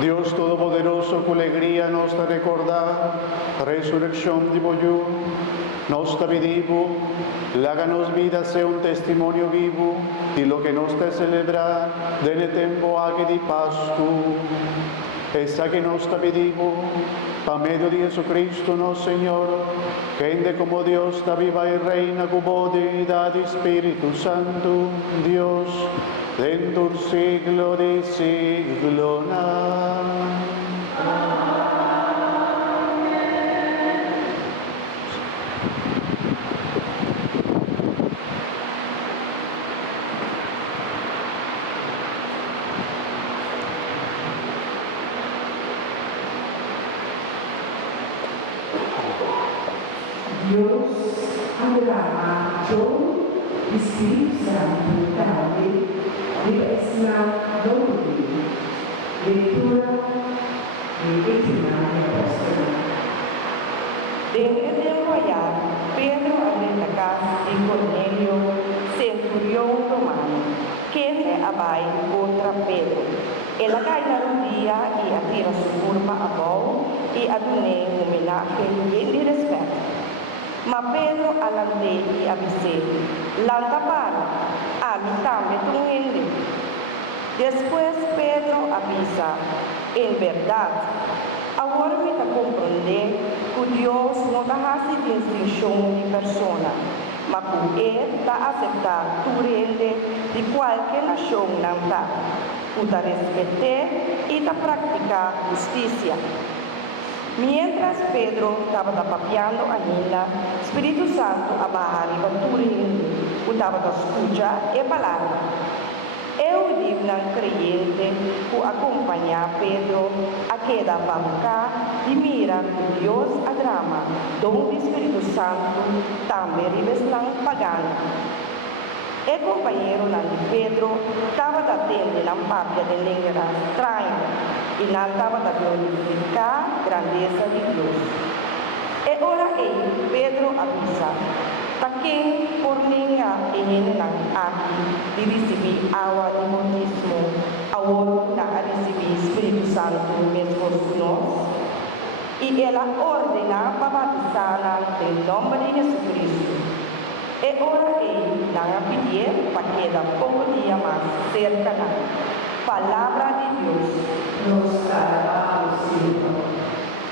Dios Todopoderoso, con alegría nos da recordar resurrección de Boyú, nos da vivo, láganos vida sea un testimonio vivo y lo que nos da celebrar del tiempo hague de Pascua. Esa que nos da vivo, a medio de Jesucristo, no Señor, que ende como Dios da viva y reina como deidad y Espíritu Santo, Dios, dentro del siglo de siglo. Dios derramado Espíritu Santo también revesla doble. Lectura de Itinerante Apóstol. Desde el tiempo allá, Pedro abrió la casa de Cornelio, centurión romano, que se abate contra Pedro. Él cae un día y atira su curva abajo y adune un homenaje lleno de respeto. Ma Pedro alante y avisé, lanta para, a mí también tu gente. Después Pedro avisa, en verdad, ahora me está comprender que Dios no hace distinción de persona, mas que Él está aceptar tu rende de cualquier nación nanta, para respetar y practicar justicia. Mientras Pedro estaba papeando a Nina, Espíritu Santo abahari baturi estava a escutar e palabra. Eu digo na creyente que acompanhar Pedro a queda para e mira que Deus a drama, donde Espíritu Santo também reveslan pagano. E companheiro de Pedro estava atento na papia de língua estranha e não estava a glorificar a grandeza de Deus. E ora Pedro avisa, para quem por ninguém e não aqui de receber água de batismo, agora não receber Espírito Santo mesmo nós. E ela ordena para batizar em nome de Jesus. E ora não pedir para que da pouco dia mais cerca da palavra de Deus. Nos alabamos, Senhor.